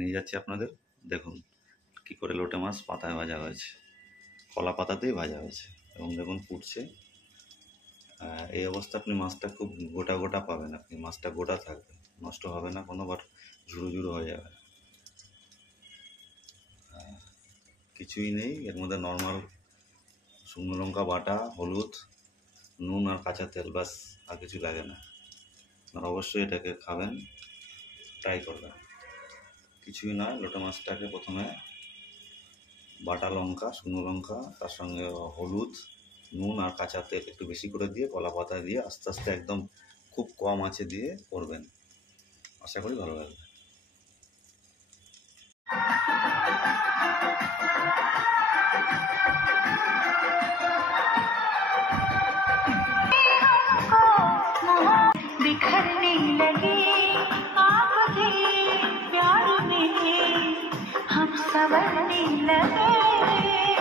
নিয়ে যাচ্ছি আপনাদের। দেখুন কি করে লোটে মাছ পাতায় ভাজা হয়েছে, কলা পাতাতেই ভাজা হয়েছে এবং দেখুন ফুটছে। এই অবস্থা আপনি মাছটা খুব গোটা গোটা পাবেন, আপনি মাছটা গোটা থাকবে, নষ্ট হবে না কোনোবার, ঝুড়ো ঝুড়ো হয়ে যাবে না। কিছুই নেই এর মধ্যে, নর্মাল শুকনো লঙ্কা বাটা, হলুদ, নুন আর কাঁচা তেল, ব্যাস, আর কিছু লাগে না। আপনারা অবশ্যই এটাকে খাবেন, ট্রাই করবেন। কিছুই নয়, লোটে মাছটাকে প্রথমে বাটা লঙ্কা, শুকনো লঙ্কা, তার সঙ্গে হলুদ, নুন আর কাঁচা তেল একটু বেশি করে দিয়ে, কলা পাতা দিয়ে আস্তে আস্তে একদম খুব কম আঁচে দিয়ে করবেন, আশা করি ভালো লাগবে। बिखरने लगे आपके प्यार में हम संवरने लगे।